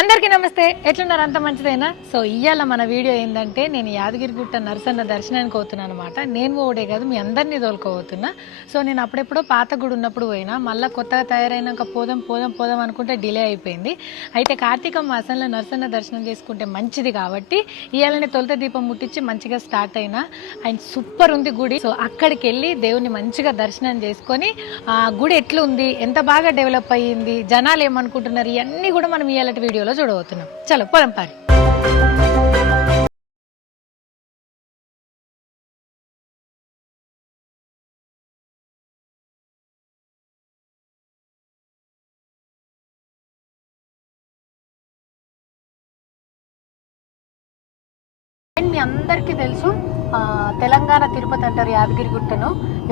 అందరికీ నమస్తే, ఎట్లున్నారు? అంత మంచిదేనా? సో ఇవాళ మన వీడియో ఏంటంటే నేను యాదగిరిగుట్ట నరసన్న దర్శనానికి పోతున్నాను అనమాట. నేను పోవడే కాదు, మీ అందరినీ తోలుకోబోతున్నా. సో నేను అప్పుడెప్పుడో పాత గుడి ఉన్నప్పుడు పోయినా, మళ్ళీ కొత్తగా తయారైనాక పోదాం అనుకుంటే డిలే అయిపోయింది. అయితే కార్తీక మాసంలో నరసన్న దర్శనం చేసుకుంటే మంచిది కాబట్టి ఇవాళనే తొలుత దీపం ముట్టించి మంచిగా స్టార్ట్ అయినా. అండ్ సూపర్ ఉంది గుడి. సో అక్కడికి వెళ్ళి దేవుని మంచిగా దర్శనం చేసుకొని ఆ గుడి ఎట్లుంది, ఎంత బాగా డెవలప్ అయ్యింది, జనాలు ఏమనుకుంటున్నారు, ఇవన్నీ కూడా మనం ఇవాళ వీడియోలో చూడబోతున్నాం. చలో పోదాం పారి. మీ అందరికీ తెలుసు తెలంగాణ తిరుపతి అంటారు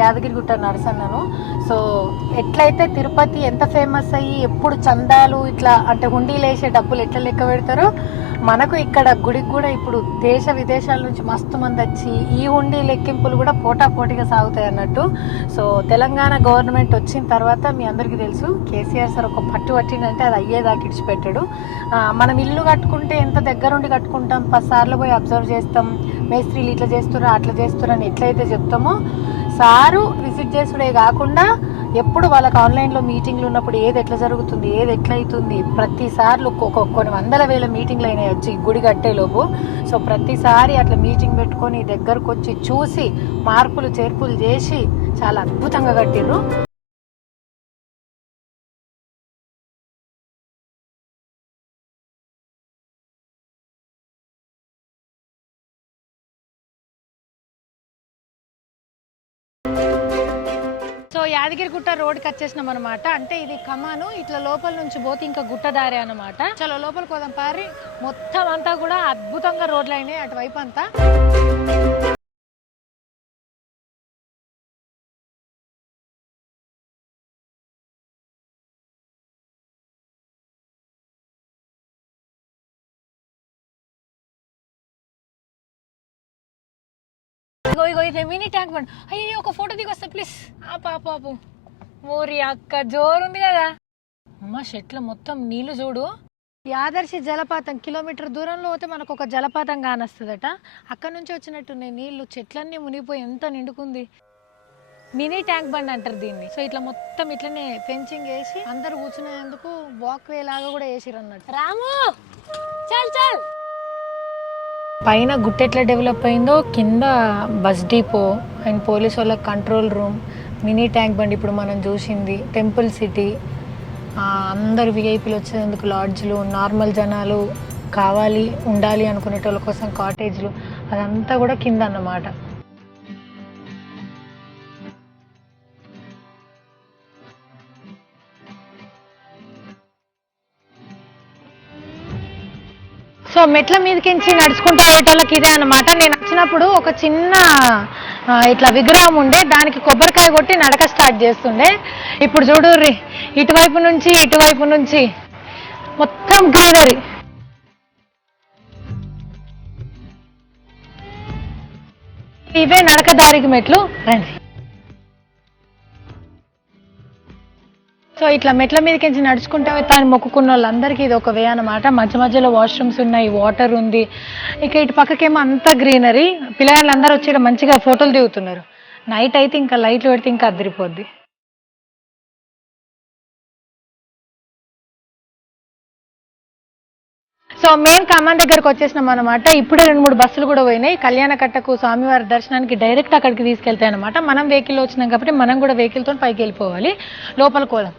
యాదగిరిగుట్ట నరసన్నను. సో ఎట్లయితే తిరుపతి ఎంత ఫేమస్ అయ్యి ఎప్పుడు చందాలు ఇట్లా అంటే హుండీలు వేసే డబ్బులు ఎట్లా లెక్క పెడతారో, మనకు ఇక్కడ గుడికి కూడా ఇప్పుడు దేశ విదేశాల నుంచి మస్తు మంది వచ్చి ఈ హుండీ లెక్కింపులు కూడా పోటాపోటీగా సాగుతాయి అన్నట్టు. సో తెలంగాణ గవర్నమెంట్ వచ్చిన తర్వాత మీ అందరికీ తెలుసు కేసీఆర్ సార్ ఒక పట్టు పట్టిందంటే అది అయ్యేదాకా ఇడిచిపెట్టాడు. మనం ఇల్లు కట్టుకుంటే ఎంత దగ్గరుండి కట్టుకుంటాం, 10 సార్లు పోయి అబ్జర్వ్ చేస్తాం, మేస్త్రీలు ఇట్లా చేస్తురా అట్లా చేస్తురా అని ఎట్లయితే చెప్తామో, సారు విజిట్ చేసుడే కాకుండా ఎప్పుడు వాళ్ళకి ఆన్లైన్లో మీటింగ్లు ఉన్నప్పుడు ఏది ఎట్లా జరుగుతుంది, ఏది ఎట్లయితుంది, ప్రతిసార్లు కొన్ని వందల వేల మీటింగ్లు అయినాయి వచ్చి గుడి కట్టేలోపు. సో ప్రతిసారి అట్లా మీటింగ్ పెట్టుకొని దగ్గరకు వచ్చి చూసి మార్పులు చేర్పులు చేసి చాలా అద్భుతంగా కట్టిర్రు. సో యాదగిరిగుట్ట రోడ్కి వచ్చేసినాం అనమాట. అంటే ఇది కమాను, ఇట్లా లోపల నుంచి పోతే ఇంకా గుట్ట దారి అనమాట. చలో లోపలికి పోదాం పారి. మొత్తం అంతా కూడా అద్భుతంగా రోడ్లు అయినాయి అటువైపు అంతా. ఇదే మినీ ట్యాంక్ బండ్. అయ్యో ఒక ఫోటో దిగొస్తా ప్లీజ్. పాపు మోరి అక్క జోరుంది కదా అమ్మ. చెట్ల మొత్తం నీళ్లు చూడు. యాదర్శి జలపాతం కిలోమీటర్ దూరంలో పోతే మనకు ఒక జలపాతం కానొస్తుందట. అక్కడ నుంచి వచ్చినట్టున్నాయి నీళ్లు, చెట్లన్నీ మునిగిపోయి ఎంత నిండుకుంది. మినీ ట్యాంక్ బండ్ అంటారు దీన్ని. సో ఇట్లా మొత్తం ఇట్లనే ఫెన్సింగ్ వేసి అందరు కూర్చునేందుకు వాక్ వే లాగా కూడా వేసిరు అన్నట్టు. రాము చల్ చల్. పైన గుట్ట ఎట్లా డెవలప్ అయిందో, కింద బస్ డిపో అండ్ పోలీస్ వాళ్ళ control room, mini tank bund ఇప్పుడు మనం చూసింది, టెంపుల్ సిటీ, అందరు విఐపీలు వచ్చేందుకు లాడ్జ్లు, నార్మల్ జనాలు కావాలి ఉండాలి అనుకునేటోళ్ళ కోసం కాటేజ్లు, అదంతా కూడా కింద అన్నమాట. సో మెట్ల మీదకించి నడుచుకుంటూ పోయేటోళ్ళకి ఇదే అనమాట. నేను వచ్చినప్పుడు ఒక చిన్న ఇట్లా విగ్రహం ఉండే, దానికి కొబ్బరికాయ కొట్టి నడక స్టార్ట్ చేస్తుండే. ఇప్పుడు చూడుర్రి, ఇటువైపు నుంచి మొత్తం గ్రీనరీ. ఇవే నడక దారికి మెట్లు. రండి. సో ఇట్లా మెట్ల మీదకించి నడుచుకుంటే తాను మొక్కుకున్న వాళ్ళందరికీ ఇది ఒక వే అనమాట. మధ్య మధ్యలో వాష్రూమ్స్ ఉన్నాయి, వాటర్ ఉంది. ఇక ఇటు పక్కకేమో అంతా గ్రీనరీ. పిల్లగాళ్ళందరూ వచ్చి మంచిగా ఫోటోలు దిగుతున్నారు. నైట్ అయితే ఇంకా లైట్లు పెడితే ఇంకా అదిరిపోద్ది. సో మెయిన్ కమాన్ దగ్గరకు వచ్చేసినాం అనమాట. ఇప్పుడే 2-3 బస్సులు కూడా పోయినాయి. కళ్యాణకట్టకు స్వామివారి దర్శనానికి డైరెక్ట్ అక్కడికి తీసుకెళ్తాయి అనమాట. మనం వెహికల్ వచ్చినాం కాబట్టి మనం కూడా వెహికల్తో పైకి వెళ్ళిపోవాలి. లోపలికి పోదాం.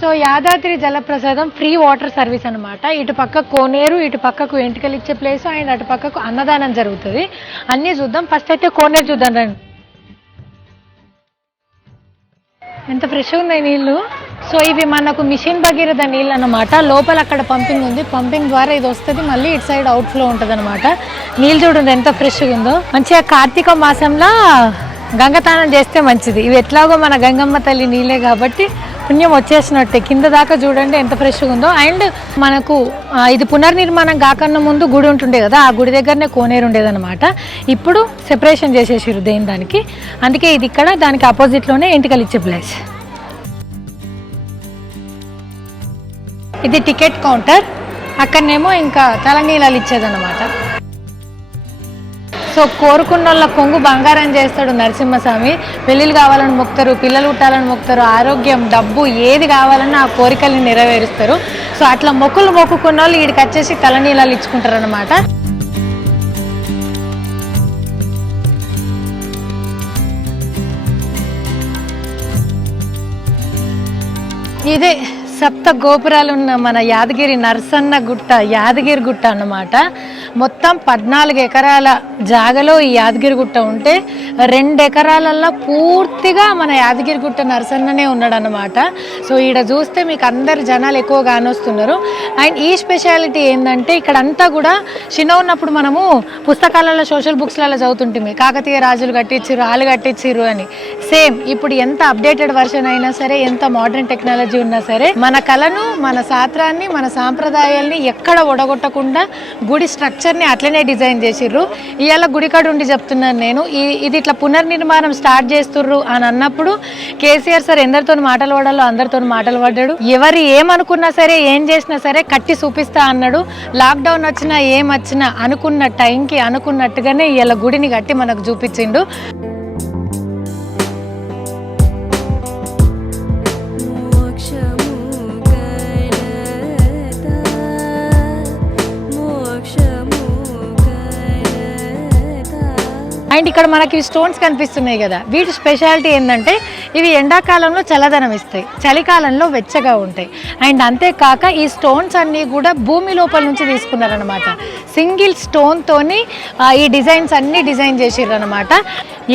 సో యాదాద్రి జలప్రసాదం ఫ్రీ వాటర్ సర్వీస్ అనమాట. ఇటు పక్క కోనేరు, ఇటు పక్కకు ఎంటికలు ఇచ్చే ప్లేస్ అండ్ అటు పక్కకు అన్నదానం జరుగుతుంది. అన్నీ చూద్దాం. ఫస్ట్ అయితే కోనేరు చూద్దాం రండి. ఎంత ఫ్రెష్గా ఉన్నాయి నీళ్లు. సో ఇవి మనకు మిషన్ భగీరథ నీళ్ళు అన్నమాట. లోపల అక్కడ పంపింగ్ ఉంది, పంపింగ్ ద్వారా ఇది వస్తుంది, మళ్ళీ ఇటు సైడ్ అవుట్ ఫ్లో ఉంటుంది అనమాట. నీళ్ళు చూడండి ఎంత ఫ్రెష్గా ఉందో. మంచిగా కార్తీక మాసంలో గంగతానం చేస్తే మంచిది. ఇవి ఎట్లాగో మన గంగమ్మ తల్లి నీళ్ళే కాబట్టి పుణ్యం వచ్చేసినట్టే. కింద దాకా చూడండి ఎంత ఫ్రెష్గా ఉందో. అండ్ మనకు ఇది పునర్నిర్మాణం కాకన్నా ముందు గుడి ఉంటుండే కదా, ఆ గుడి దగ్గరనే కోనేరు ఉండేదన్నమాట. ఇప్పుడు సెపరేషన్ చేసేసారు దేని దానికి. అందుకే ఇది ఇక్కడ, దానికి ఆపోజిట్లోనే ఎంటికలు ఇచ్చే ప్లేస్. ఇది టికెట్ కౌంటర్, అక్కడనేమో ఇంకా తలనీలాలు ఇచ్చేదన్నమాట. సో కోరుకున్న వాళ్ళ కొంగు బంగారం చేస్తాడు నరసింహస్వామి. పెళ్ళిళ్ళు కావాలని మొక్కుతారు, పిల్లలు పుట్టాలని మొక్కుతారు, ఆరోగ్యం, డబ్బు ఏది కావాలన్నా ఆ కోరికల్ని నెరవేరుస్తారు. సో అట్లా మొక్కుకున్న వాళ్ళు వీడికి వచ్చేసి తలనీలాలు ఇచ్చుకుంటారు అన్నమాట. ఇదే సప్త గోపురాలు ఉన్న మన యాదగిరి నరసన్న గుట్ట, యాదగిరి గుట్ట అన్నమాట. మొత్తం 14 ఎకరాల జాగలో ఈ యాదగిరి గుట్ట ఉంటే 2 ఎకరాలల్లో పూర్తిగా మన యాదగిరి గుట్ట నరసన్ననే ఉన్నాడు అన్నమాట. సో ఈడ చూస్తే మీకు అందరు జనాలు ఎక్కువ కానొస్తున్నారు. అండ్ ఈ స్పెషాలిటీ ఏంటంటే ఇక్కడ అంతా కూడా చిన్న ఉన్నప్పుడు మనము పుస్తకాలలో సోషల్ బుక్స్లలో చదువుతుంటే కాకతీయ రాజులు కట్టించిర్రు, వాళ్ళు కట్టించిర్రు అని. సేమ్ ఇప్పుడు ఎంత అప్డేటెడ్ వర్షన్ అయినా సరే, ఎంత మోడర్న్ టెక్నాలజీ ఉన్నా సరే, మన కళను, మన శాస్త్రాన్ని, మన సాంప్రదాయాల్ని ఎక్కడ ఒడగొట్టకుండా గుడి స్ట్రక్చర్ని అట్లనే డిజైన్ చేసిర్రు. ఇవాళ గుడికాడు ఉండి చెప్తున్నాను నేను, ఇది ఇట్లా పునర్నిర్మాణం స్టార్ట్ చేస్తుర్రు అని అన్నప్పుడు కేసీఆర్ సార్ ఎందరితో మాటలు పడాలో అందరితో మాటలు పడ్డాడు. ఎవరు ఏమనుకున్నా సరే, ఏం చేసినా సరే కట్టి చూపిస్తా అన్నాడు. లాక్డౌన్ వచ్చినా ఏమొచ్చినా అనుకున్న టైంకి అనుకున్నట్టుగానే ఇవాళ గుడిని కట్టి మనకు చూపించిండు. అండ్ ఇక్కడ మనకి స్టోన్స్ కనిపిస్తున్నాయి కదా, వీటి స్పెషాలిటీ ఏంటంటే ఇవి ఎండాకాలంలో చల్లదనం ఇస్తాయి, చలికాలంలో వెచ్చగా ఉంటాయి. అండ్ అంతేకాక ఈ స్టోన్స్ అన్నీ కూడా భూమి లోపల నుంచి తీసుకున్నారనమాట. సింగిల్ స్టోన్తోని ఈ డిజైన్స్ అన్నీ డిజైన్ చేసిర్రు అనమాట.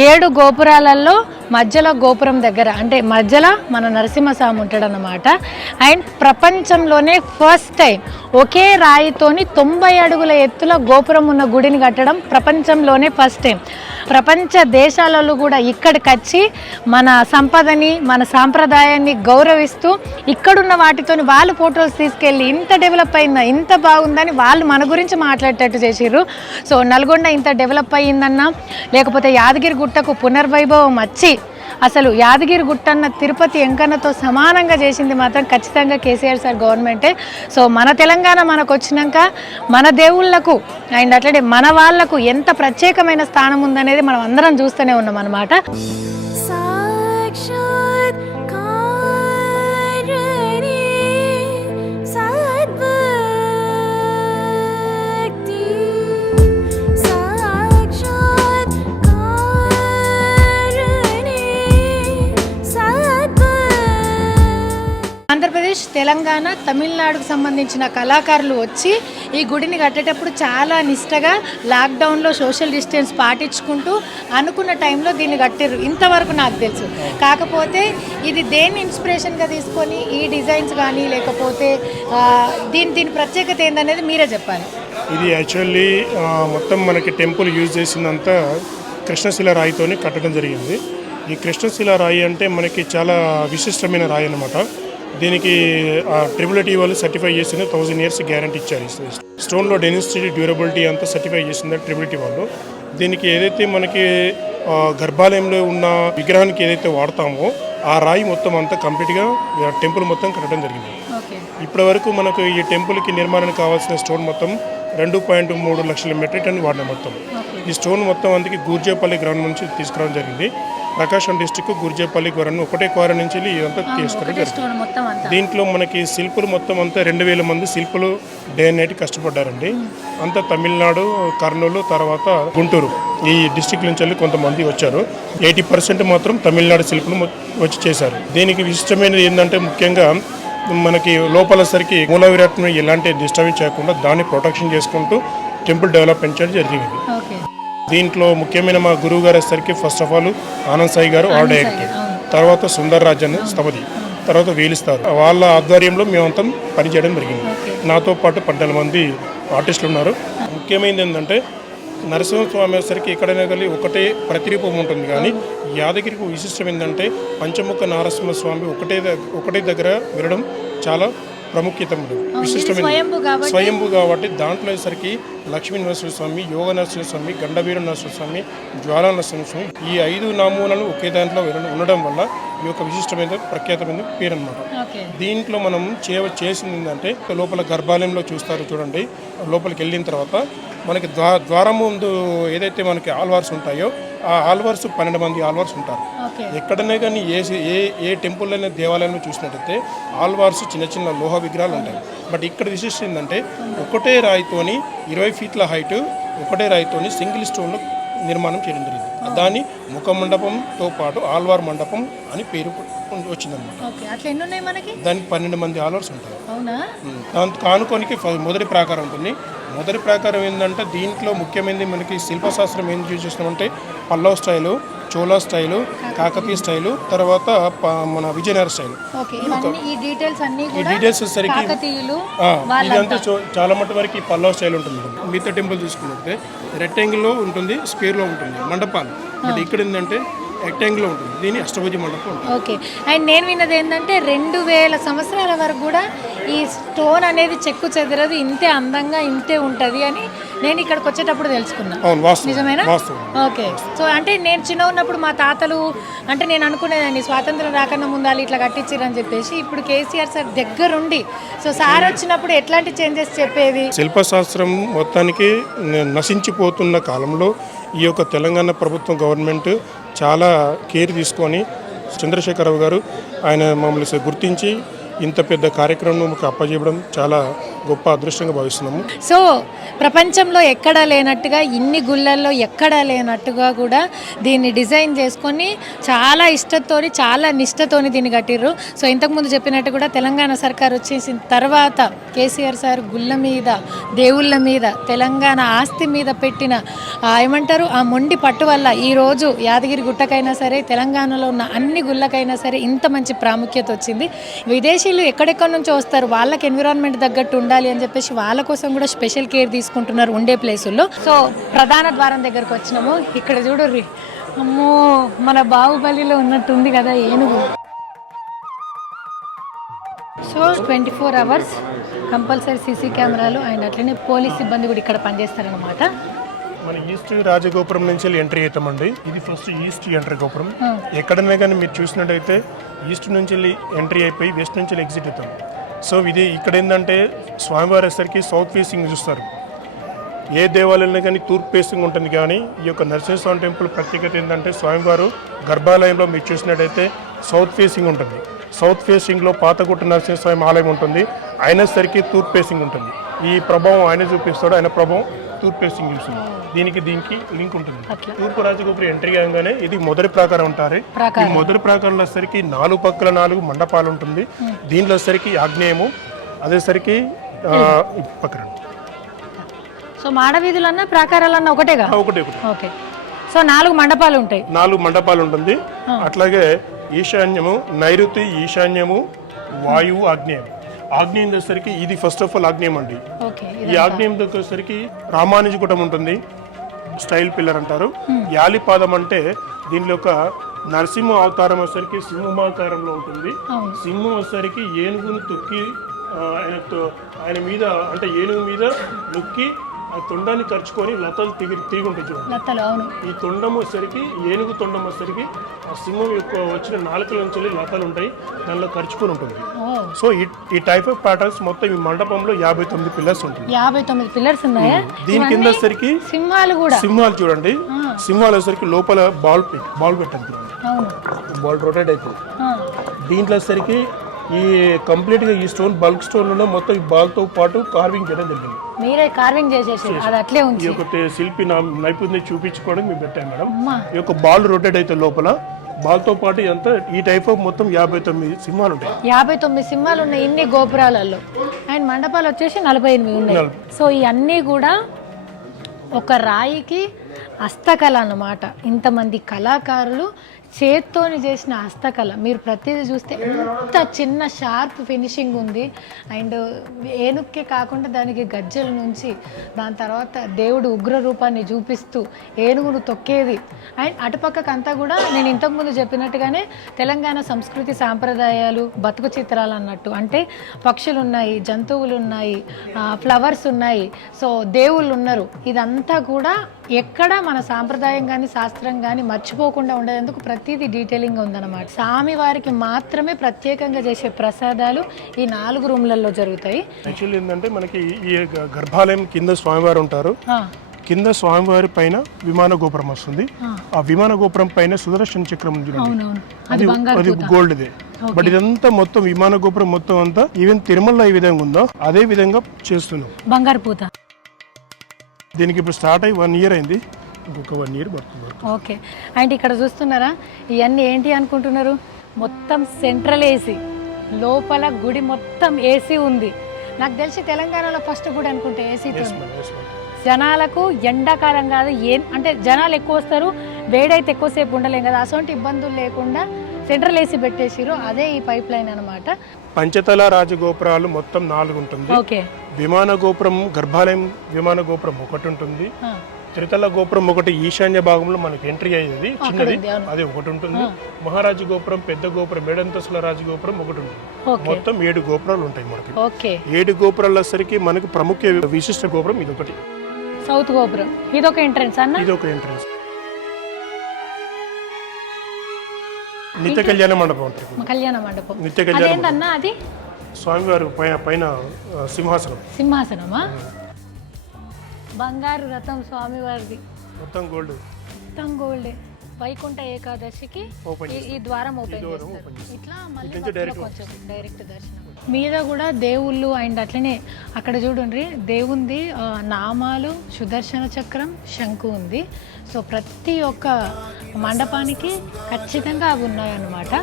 7 గోపురాలలో మధ్యలో గోపురం దగ్గర అంటే మధ్యలో మన నరసింహస్వామి ఉంటాడు అన్నమాట. అండ్ ప్రపంచంలోనే ఫస్ట్ టైం ఒకే రాయితోని 90 అడుగుల ఎత్తులో గోపురం ఉన్న గుడిని కట్టడం ప్రపంచంలోనే ఫస్ట్ టైం. ప్రపంచ దేశాలలో కూడా ఇక్కడికి వచ్చి మన సంపదని, మన సాంప్రదాయాన్ని గౌరవిస్తూ ఇక్కడున్న వాటితోని వాళ్ళు ఫొటోస్ తీసుకెళ్ళి ఇంత డెవలప్ అయిందా, ఇంత బాగుందని వాళ్ళు మన గురించి మాట్లాడేటట్టు చేసిర్రు. సో నల్గొండ ఇంత డెవలప్ అయ్యిందన్నా, లేకపోతే యాదగిరి గుట్టకు పునర్వైభవం వచ్చి అసలు యాదగిరి గుట్టన్న తిరుపతి ఎంకన్నతో సమానంగా చేసింది మాత్రం ఖచ్చితంగా కేసీఆర్ సార్ గవర్నమెంటే. సో మన తెలంగాణ మనకు వచ్చినాక మన దేవుళ్లకు అండ్ అట్లనే మన వాళ్లకు ఎంత ప్రత్యేకమైన స్థానం ఉందనేది మనం అందరం చూస్తూనే ఉన్నాం అన్నమాట. ఆంధ్రప్రదేశ్, తెలంగాణ, తమిళనాడుకు సంబంధించిన కళాకారులు వచ్చి ఈ గుడిని కట్టేటప్పుడు చాలా నిష్టగా లాక్డౌన్లో సోషల్ డిస్టెన్స్ పాటించుకుంటూ అనుకున్న టైంలో దీన్ని కట్టిర్రు. ఇంతవరకు నాకు తెలుసు. కాకపోతే ఇది దేన్ని ఇన్స్పిరేషన్గా తీసుకొని ఈ డిజైన్స్ కానీ లేకపోతే దీని ప్రత్యేకత ఏందనేది మీరే చెప్పాలి. ఇది యాక్చువల్లీ మొత్తం మనకి టెంపుల్ యూజ్ చేసిందంతా కృష్ణశిల రాయితోని కట్టడం జరిగింది. ఈ కృష్ణశిల రాయి అంటే మనకి చాలా విశిష్టమైన రాయి అన్నమాట. దీనికి ట్రిపుల్ వాళ్ళు సర్టిఫై చేసింది 1000 years గ్యారంటీ ఇచ్చారు. స్టోన్లో డెన్సిటీ, డ్యూరబిలిటీ అంతా సర్టిఫై చేసింది ట్రిపుల్ వాళ్ళు. దీనికి ఏదైతే మనకి గర్భాలయంలో ఉన్న విగ్రహానికి ఏదైతే వాడతామో ఆ రాయి మొత్తం అంతా కంప్లీట్గా టెంపుల్ మొత్తం కట్టడం జరిగింది. ఇప్పటి వరకు మనకు ఈ టెంపుల్కి నిర్మాణానికి కావాల్సిన స్టోన్ మొత్తం 2.3 లక్షల మెట్రిక్ టన్ వాడిన మొత్తం. ఈ స్టోన్ మొత్తం అందుకే గూర్జేపల్లి గ్రౌండ్ నుంచి తీసుకురావడం జరిగింది. ప్రకాశం డిస్టిక్ గూర్జేపల్లి గ్వరన్ ఒకటే క్వార నుంచి ఇదంతా తీసుకోవడం జరిగింది. దీంట్లో మనకి శిల్పులు మొత్తం అంతా 2000 మంది శిల్పులు డే అండ్ నైట్ కష్టపడ్డారండి. అంతా తమిళనాడు, కర్నూలు, తర్వాత గుంటూరు ఈ డిస్టిక్ నుంచి వెళ్ళి కొంతమంది వచ్చారు. 80% మాత్రం తమిళనాడు శిల్పులు వచ్చి చేశారు. దీనికి విశిష్టమైనది ఏంటంటే ముఖ్యంగా మనకి లోపల సరికి మూల విరాట్ని ఎలాంటి డిస్టర్బెన్స్ చేయకుండా దాన్ని ప్రొటెక్షన్ చేసుకుంటూ టెంపుల్ డెవలప్మెంట్ చేయడం జరిగింది. దీంట్లో ముఖ్యమైన మా గురువు గారు వచ్చేసరికి first of all Anand Sai గారు ఆర్ట్ డైరెక్టర్, తర్వాత సుందర్ రాజ్ అని స్థపతి, తర్వాత వేలిస్తారు. వాళ్ళ ఆధ్వర్యంలో మేమంతా పనిచేయడం జరిగింది. నాతో పాటు 14 మంది ఆర్టిస్టులు ఉన్నారు. ముఖ్యమైనది ఏంటంటే నరసింహస్వామి వచ్చేసరికి ఎక్కడైనా కలిగి ఒకటే ప్రతిరూపం ఉంటుంది. కానీ యాదగిరికి విశిష్టం ఏంటంటే పంచముఖ నరసింహస్వామి ఒకటే దగ్గర వినడం చాలా ప్రాముఖ్యత ఉంటుంది, విశిష్టమైన స్వయంభూ కాబట్టి దాంట్లో వచ్చేసరికి లక్ష్మీ నరసింహస్వామి, యోగ నరసింహస్వామి, గండవీర నరసింహస్వామి, జ్వాలా నరసింహస్వామి ఈ 5 నామూలను ఒకే దాంట్లో ఉండడం వల్ల ఈ యొక్క విశిష్టమైన ప్రఖ్యాతమైన పేరు అనమాట. దీంట్లో మనం చేసింది ఏంటంటే లోపల గర్భాలయంలో చూస్తారు చూడండి, లోపలికి వెళ్ళిన తర్వాత మనకి ద్వారం ముందు ఏదైతే మనకి ఆల్వార్స్ ఉంటాయో ఆ ఆల్వార్స్ 12 మంది ఆల్వార్స్ ఉంటారు. ఎక్కడనే కానీ ఏ టెంపుల్ అయినా దేవాలయంలో చూసినట్టయితే ఆల్వార్స్ చిన్న చిన్న లోహ విగ్రహాలు ఉంటాయి. బట్ ఇక్కడ విశిష్టం ఏంటంటే ఒకటే రాయితోని 20 ఫీట్ల హైట్ ఒకటే రాయితోని సింగిల్ స్టోన్లో నిర్మాణం చేయడం జరిగింది. దాన్ని ముఖ మండపంతో పాటు ఆల్వార్ మండపం అని పేరు వచ్చిందన్నమాట. దానికి 12 మంది ఆల్వార్స్ ఉంటారు. దాంతో కానుకోనికి మొదటి ప్రాకారం ఉంటుంది. మొదటి ప్రాకారం ఏంటంటే దీంట్లో ముఖ్యమైనది మనకి శిల్పశాస్త్రం ఏం యూజ్ చేసినామంటే Pallava style, Chola style, Kakatiya style, తర్వాత మన విజయనగర స్టైలు. ఈ డీటెయిల్స్ వచ్చేసరికి ఇదంతా చాలా మటు వరకు ఈ పల్లవ్ స్టైల్ ఉంటుంది. మిగతా టెంపుల్ చూసుకున్నట్టే రెక్టాంగిల్లో ఉంటుంది, స్క్వేర్లో ఉంటుంది మండపాలు. బట్ ఇక్కడ ఏంటంటే రెక్టాంగిల్లో ఉంటుంది, దీని అష్టభుజ మండపం. ఓకే. అండ్ నేను విన్నది ఏంటంటే 2000 సంవత్సరాల వరకు కూడా ఈ స్టోన్ అనేది చెక్కు చెదరదు, ఇంతే అందంగా ఇంతే ఉంటుంది అని నేను ఇక్కడికి వచ్చేటప్పుడు తెలుసుకున్నాను. నిజమేనా? ఓకే. సో అంటే నేను చిన్న ఉన్నప్పుడు మా తాతలు అంటే నేను అనుకునేదాన్ని స్వాతంత్రం రాకన్నా ముందాలి ఇట్లా కట్టించారని చెప్పేసి. ఇప్పుడు కేసీఆర్ సార్ దగ్గరుండి సో సార్ వచ్చినప్పుడు ఎట్లాంటి చేంజెస్ చెప్పేది? శిల్పశాస్త్రం మొత్తానికి నశించిపోతున్న కాలంలో ఈ యొక్క తెలంగాణ ప్రభుత్వం గవర్నమెంట్ చాలా కేర్ తీసుకొని చంద్రశేఖరరావు గారు ఆయన మమ్మల్ని గుర్తించి ఇంత పెద్ద కార్యక్రమం మాకు అప్పజేయడం చాలా గొప్ప అదృష్టంగా భావిస్తున్నాము. సో ప్రపంచంలో ఎక్కడా లేనట్టుగా ఇన్ని గుళ్ళల్లో ఎక్కడా లేనట్టుగా కూడా దీన్ని డిజైన్ చేసుకొని చాలా ఇష్టంతోని చాలా నిష్టతోని దీన్ని కట్టిర్రు. సో ఇంతకుముందు చెప్పినట్టు కూడా తెలంగాణ సర్కార్ వచ్చేసిన తర్వాత కేసీఆర్ సార్ గుళ్ళ మీద దేవుళ్ళ మీద తెలంగాణ ఆస్తి మీద పెట్టిన ఏమంటారు ఆ మొండి పట్టు వల్ల ఈరోజు యాదగిరి గుట్టకైనా సరే తెలంగాణలో ఉన్న అన్ని గుళ్ళకైనా సరే ఇంత మంచి ప్రాముఖ్యత వచ్చింది. విదేశీయులు ఎక్కడెక్కడి నుంచో వస్తారు, వాళ్ళకి ఎన్విరాన్మెంట్ తగ్గట్టు ఉండాలి అని చెప్పేసి వాళ్ళ కోసం కూడా స్పెషల్ కేర్ తీసుకుంటున్నారు ఉండే ప్లేసుల్లో. సో ప్రధాన ద్వారం దగ్గరకు వచ్చినాము. ఇక్కడ చూడర్రి, అమ్మో మన బాహుబలిలో ఉన్నట్టుంది కదా ఏనుగు. సో 24 అవర్స్ కంపల్సరీ సీసీ కెమెరాలు అండ్ అట్లనే పోలీస్ సిబ్బంది కూడా ఇక్కడ పనిచేస్తారనమాట. మన ఈస్ట్ రాజగోపురం నుంచి ఎంట్రీ అవుతామండి. ఇది ఫస్ట్ ఈస్ట్ ఎంట్రీ గోపురం. ఎక్కడైనా కానీ మీరు చూసినట్టయితే ఈస్ట్ నుంచి ఎంట్రీ అయిపోయి వెస్ట్ నుంచి ఎగ్జిట్ అవుతాం. సో ఇది ఇక్కడ ఏంటంటే స్వామివారి వచ్చేసరికి సౌత్ ఫేసింగ్ చూస్తారు. ఏ దేవాలయంలో కానీ తూర్పు ఫేసింగ్ ఉంటుంది, కానీ ఈ యొక్క నరసింహస్వామి టెంపుల్ ప్రత్యేకత ఏంటంటే స్వామివారు గర్భాలయంలో మీరు చూసినట్టయితే సౌత్ ఫేసింగ్ ఉంటుంది. సౌత్ ఫేసింగ్లో పాతగుట్ట నరసింహస్వామి ఆలయం ఉంటుంది, అయినసరికి తూర్పు ఫేసింగ్ ఉంటుంది. ఈ ప్రభావం ఆయన చూపిస్తాడు, ఆయన ప్రభావం తూర్పు ఫేసింగ్ చూస్తుంది. దీనికి లింక్ ఉంటుంది. తూర్పు రాజగోపురం ఎంట్రీ కాగానే ఇది మొదటి ప్రాకారం ఉంటారు. ఈ మొదటి ప్రాకారంలో వచ్చేసరికి 4 పక్కల 4 మండపాలు ఉంటుంది. దీంట్లో వచ్చేసరికి ఆగ్నేయము, అదేసరికి పక్కన. సో మాడవీధులన్నా ప్రాకారాలన్నా ఒకటేగా? ఒకటే. ఓకే. సో 4 మండపాలు ఉంటాయి. 4 మండపాలు ఉంటుంది. అట్లాగే ఈశాన్యము, నైరుతి, ఈశాన్యము, వాయువు, ఆగ్నేయం. ఆగ్నేయం వచ్చేసరికి ఇది ఫస్ట్ ఆఫ్ ఆల్ ఆగ్నేయం అండి. ఈ ఆగ్నేయం వచ్చేసరికి రామానుజగుటం ఉంటుంది, స్టైల్ పిల్లర్ అంటారు. యాలిపాదం అంటే దీంట్లో ఒక నరసింహ అవతారం వచ్చేసరికి సింహమాకారంలో ఉంటుంది. సింహం వచ్చేసరికి ఏనుగును తొక్కి ఆయన మీద అంటే ఏనుగు మీద నొక్కి ఆ తొండాన్ని ఖర్చుకొని లతలు తిరిగి ఉంటాయి చూడండి. ఈ తొండం వచ్చేసరికి ఏనుగు తొండం వచ్చేసరికి ఆ సింహం యొక్క వచ్చిన నాలుకల నుంచి లతలు ఉంటాయి, దానిలో ఖర్చుకొని ఉంటుంది. సో ఈ టైప్ ఆఫ్ ప్యాటర్న్స్ మొత్తం ఈ మండపంలో 59 పిల్లర్స్ ఉంటుంది. 59 పిల్లర్స్ ఉన్నాయి. దీని కింద వచ్చేసరికి సింహాలు చూడండి. సింహాలు వచ్చేసరికి లోపల బాల్ పెట్టండి, బాల్ రొటేట్ అవుతుంది. దీంట్లో వచ్చేసరికి ఈ కంప్లీట్గా ఈ స్టోన్ బల్క్ స్టోన్లో మొత్తం ఈ బాల్తో పాటు కార్వింగ్ చేయడం జరిగింది. మీరే కార్వింగ్ చేసేసి అది అట్లే ఉంది. ఈ యొక్క శిల్పి నైపుణ్యం చూపించుకోవడం మేము పెట్టాం మేడం. ఈ యొక్క బాల్ రొటేట్ అయితే లోపల బాల్తో పాటు ఇదంతా ఈ టైప్ ఆఫ్ మొత్తం 59 సింహాలు ఉంటాయి. 59 సింహాలు ఉన్నాయి ఇన్ని గోపురాలలో. అండ్ మండపాలు వచ్చేసి 48 ఉన్నాయి. సో ఇవన్నీ కూడా ఒక రాయికి హస్తకళ అన్నమాట. ఇంతమంది కళాకారులు చేత్తోని చేసిన హస్తకళ. మీరు ప్రతిదీ చూస్తే ఎంత చిన్న షార్ప్ ఫినిషింగ్ ఉంది. అండ్ ఏనుక్కే కాకుండా దానికి గజ్జల నుంచి దాని తర్వాత దేవుడు ఉగ్ర రూపాన్ని చూపిస్తూ ఏనుగును తొక్కేది. అండ్ అటుపక్కకంతా కూడా నేను ఇంతకుముందు చెప్పినట్టుగానే తెలంగాణ సంస్కృతి సాంప్రదాయాలు బతుకు చిత్రాలు అన్నట్టు. అంటే పక్షులు ఉన్నాయి, జంతువులు ఉన్నాయి, ఫ్లవర్స్ ఉన్నాయి, సో దేవుళ్ళు ఉన్నారు. ఇదంతా కూడా ఎక్కడ మన సాంప్రదాయం కానీ శాస్త్రం కానీ మర్చిపోకుండా ఉండేందుకు ప్రతిదీ డీటెయిలింగ్గా ఉందన్నమాట. స్వామి వారికి మాత్రమే ప్రత్యేకంగా చేసే ప్రసాదాలు ఈ 4 రూమ్లలో జరుగుతాయి. యాక్చువల్లీ ఏంటంటే మనకి ఈ గర్భాలయం కింద స్వామివారు ఉంటారు. కింద స్వామివారి పైన విమాన గోపురం వస్తుంది. ఆ విమాన గోపురం పైన సుదర్శన చక్రం ఉంది. అది గోల్డ్దే. బట్ ఇదంతా మొత్తం విమాన గోపురం మొత్తం అంతా ఈవెన్ తిరుమల ఏ విధంగా ఉందో అదే విధంగా చేస్తున్నాం. బంగారు పూత. దీనికి ఇప్పుడు స్టార్ట్ అయ్యి 1 year అయింది. ఇంకొక 1 year పడుతుంది. ఓకే. అండ్ ఇక్కడ చూస్తున్నారా, ఇవన్నీ ఏంటి అనుకుంటున్నారు? మొత్తం సెంట్రల్ ఏసీ, లోపల గుడి మొత్తం ఏసీ ఉంది. నాకు తెలిసి తెలంగాణలో ఫస్ట్ గుడి అనుకుంటే ఏసీతో. జనాలకు ఎండాకాలం కాదు, అంటే జనాలు ఎక్కువ వస్తారు, వేడైతే ఎక్కువసేపు ఉండలేం కదా, అటువంటి ఇబ్బందులు లేకుండా సెంట్రల్ ఏసీ పెట్టేసిరు. అదే ఈ పైప్ లైన్ అనమాట. పంచతల రాజగోపురాలు మొత్తం 4 ఉంటుంది. ఓకే. విమాన గోపురం, గర్భాలయం విమాన గోపురం 1 ఉంటుంది. త్రితల గోపురం 1 ఈశాన్య భాగంలో మనకి ఎంట్రీ అయ్యేది చిన్నది, అది 1 ఉంటుంది. మహారాజు గోపురం, పెద్ద గోపురం, 7 అంతస్తుల రాజగోపురం 1 ఉంటుంది. మొత్తం 7 గోపురాలు ఉంటాయి మనకి. 7 గోపురాల సరికి మనకు ప్రముఖ విశిష్ట గోపురం ఇదొకటి, సౌత్ గోపురం. ఇదొక ఎంట్రన్స్ అన్న. ఇదొక ఎంట్రన్స్. నిత్య కళ్యాణ మండపం ఉంటుంది. కళ్యాణ మండపం. నిత్య కళ్యాణ అన్న అది స్వామివారి పైన సింహాసనం. సింహాసనమా? బంగారు రథం స్వామివారిది, మొత్తం గోల్డ్. మొత్తం గోల్డ్. వైకుంఠ ఏకాదశికి ఈ ద్వారం ఓపెన్ చేస్తారు. ఇట్లా మళ్ళీ డైరెక్ట్ దర్శనం. మీద కూడా దేవుళ్ళు అండ్ అట్లనే అక్కడ చూడండి దేవుంది నామాలు, సుదర్శన చక్రం, శంకు ఉంది. సో ప్రతి ఒక్క మండపానికి ఖచ్చితంగా అవి ఉన్నాయన్నమాట.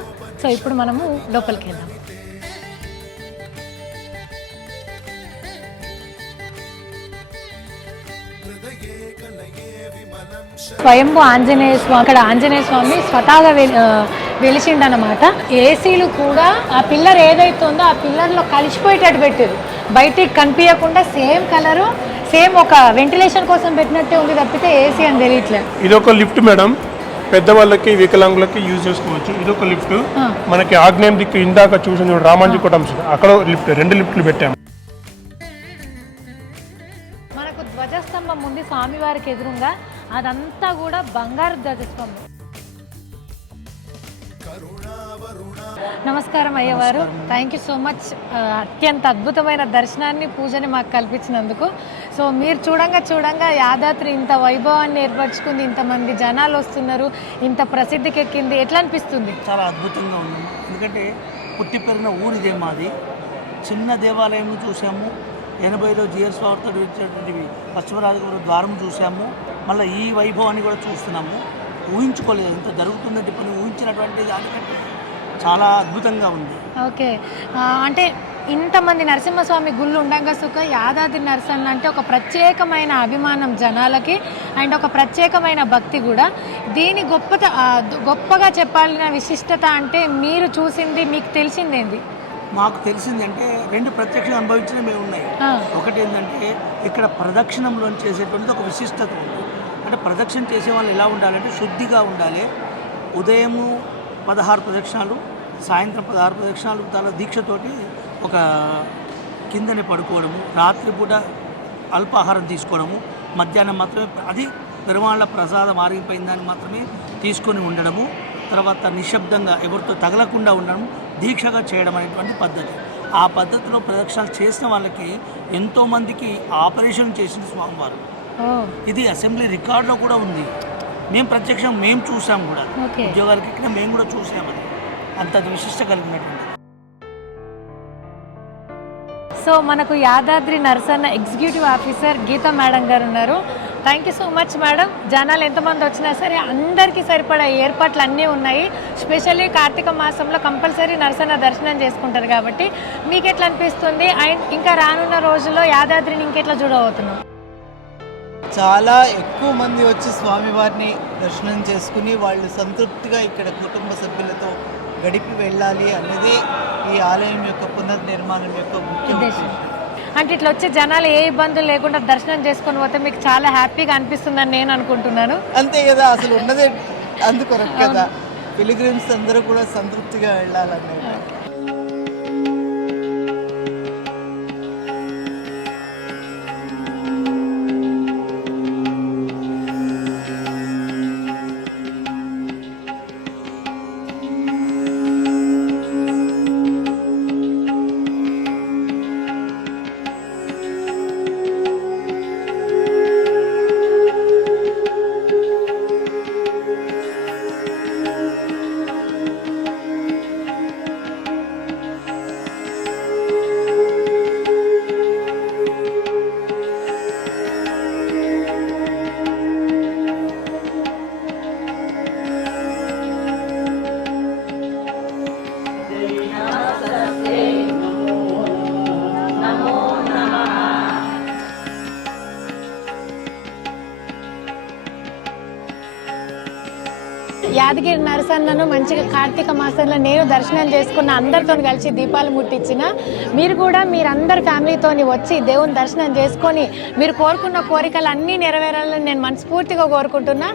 సో ఇప్పుడు మనము లోపలికి వెళ్దాం. స్వయంభూ ఆంజనేయ స్వామి, అక్కడ ఆంజనేయ స్వామి స్వతహాగా వెలిసిండనమాట. ఏసీలు కూడా ఆ పిల్లర్ ఏదైతే ఉందో ఆ పిల్లర్లో కలిసిపోయేటట్టు పెట్టారు, బయటికి కనిపించకుండా సేమ్ కలరు, సేమ్ ఒక వెంటిలేషన్ కోసం పెట్టినట్టే ఉంది తప్పితే ఏసీ అని తెలియట్లేదు. ఇది ఒక లిఫ్ట్ మేడం, పెద్దవాళ్ళకి వికలాంగులకి యూజ్ చేసుకోవచ్చు. ఇది ఒక లిఫ్ట్. మనకి ఆగ్నేయం దిక్కు ఇందాక చూసిన రామాంజీ కుటం అక్కడ లిఫ్ట్, 2 లిఫ్ట్లు పెట్టాము. మనకు ధ్వజస్తంభం ఉంది స్వామివారికి ఎదురుగా, అదంతా కూడా బంగారు ధ్వజస్తంభం. నమస్కారం అయ్యవారు, థ్యాంక్ యూ సో మచ్. అత్యంత అద్భుతమైన దర్శనాన్ని, పూజని మాకు కల్పించినందుకు. సో మీరు చూడంగా యాదాద్రి ఇంత వైభవాన్ని ఏర్పరచుకుంది, ఇంతమంది జనాలు వస్తున్నారు, ఇంత ప్రసిద్ధికి ఎక్కింది, ఎట్లా అనిపిస్తుంది? చాలా అద్భుతంగా ఉంది. ఎందుకంటే పుట్టి పెరిగిన ఊరిదే మాది. చిన్న దేవాలయం చూసాము, 80లో జిఎస్ వార్తో వచ్చినటువంటి పశ్చిమరాజగోపురం ద్వారం చూసాము, మళ్ళీ ఈ వైభవాన్ని కూడా చూస్తున్నాము. ఊహించుకోలేదు ఇంత జరుగుతుందంటే, పని ఊహించినటువంటి దానికంటే చాలా అద్భుతంగా ఉంది. ఓకే. అంటే ఇంతమంది నరసింహస్వామి గుళ్ళు ఉండగా సుఖ యాదాద్రి నరసింహ అంటే ఒక ప్రత్యేకమైన అభిమానం జనాలకి అండ్ ఒక ప్రత్యేకమైన భక్తి కూడా. దీని గొప్పగా చెప్పాలన్న విశిష్టత అంటే మీరు చూసింది, మీకు తెలిసిందేంది? మాకు తెలిసిందంటే 2 ప్రత్యక్ష అనుభవించినవి ఉన్నాయి. ఒకటి ఏంటంటే ఇక్కడ ప్రదక్షిణంలో చేసేటువంటిది ఒక విశిష్టత ఉంది. అంటే ప్రదక్షిణ చేసే వాళ్ళు ఎలా ఉండాలంటే శుద్ధిగా ఉండాలి. ఉదయము 16 ప్రదక్షిణాలు, సాయంత్రం 16 ప్రదక్షిణాలు చాలా దీక్షతోటి ఒక కిందనే పడుకోవడము, రాత్రిపూట అల్పాహారం తీసుకోవడము, మధ్యాహ్నం మాత్రమే అది పెరుమాళ్ళ ప్రసాదం ఆరిగిపోయిందని మాత్రమే తీసుకొని ఉండడము, తర్వాత నిశ్శబ్దంగా ఎవరితో తగలకుండా ఉండడం, దీక్షగా చేయడం అనేటువంటి పద్ధతి. ఆ పద్ధతిలో ప్రదక్షిణాలు చేసిన వాళ్ళకి ఎంతోమందికి ఆపరేషన్ చేసిన స్వామివారు. ఇది అసెంబ్లీ రికార్డులో కూడా ఉంది. మేము ప్రత్యక్షం మేము చూసాం కూడా, ఉద్యోగాలకి ఇక్కడ మేము కూడా చూసామని. అంత విశిష్ట కలిగినటువంటి. సో మనకు Yadadri Narasanna executive officer Geetha madam గారు ఉన్నారు. Thank you so much madam. జనాలు ఎంతమంది వచ్చినా సరే అందరికీ సరిపడా ఏర్పాట్లు అన్నీ ఉన్నాయి. స్పెషల్లీ కార్తీక మాసంలో కంపల్సరీ నరసన్న దర్శనం చేసుకుంటారు కాబట్టి మీకు ఎట్లా అనిపిస్తుంది? అండ్ ఇంకా రానున్న రోజుల్లో యాదాద్రిని ఇంకెట్లా చూడబోతున్నాం? చాలా ఎక్కువ మంది వచ్చి స్వామివారిని దర్శనం చేసుకుని వాళ్ళు సంతృప్తిగా ఇక్కడ కుటుంబ సభ్యులతో గడిపి వెళ్ళాలి అన్నదే ఈ ఆలయం యొక్క పునర్నిర్మాణం యొక్క ముఖ్య ఉద్దేశం. అంటే ఇట్లా వచ్చే జనాలు ఏ ఇబ్బందులు లేకుండా దర్శనం చేసుకొని పోతే మీకు చాలా హ్యాపీగా అనిపిస్తుందని నేను అనుకుంటున్నాను. అంతే కదా, అసలు ఉన్నదే అందుకొరకు కదా. పిలిగ్రిమ్స్ అందరూ కూడా సంతృప్తిగా వెళ్ళాలనేది. యాదగిరి నరసన్నను మంచిగా కార్తీక మాసంలో నేను దర్శనం చేసుకున్న, అందరితో కలిసి దీపాలు ముట్టించిన. మీరు కూడా మీరందరు ఫ్యామిలీతో వచ్చి దేవుని దర్శనం చేసుకొని మీరు కోరుకున్న కోరికలు అన్నీ నెరవేరాలని నేను మనస్ఫూర్తిగా కోరుకుంటున్నా.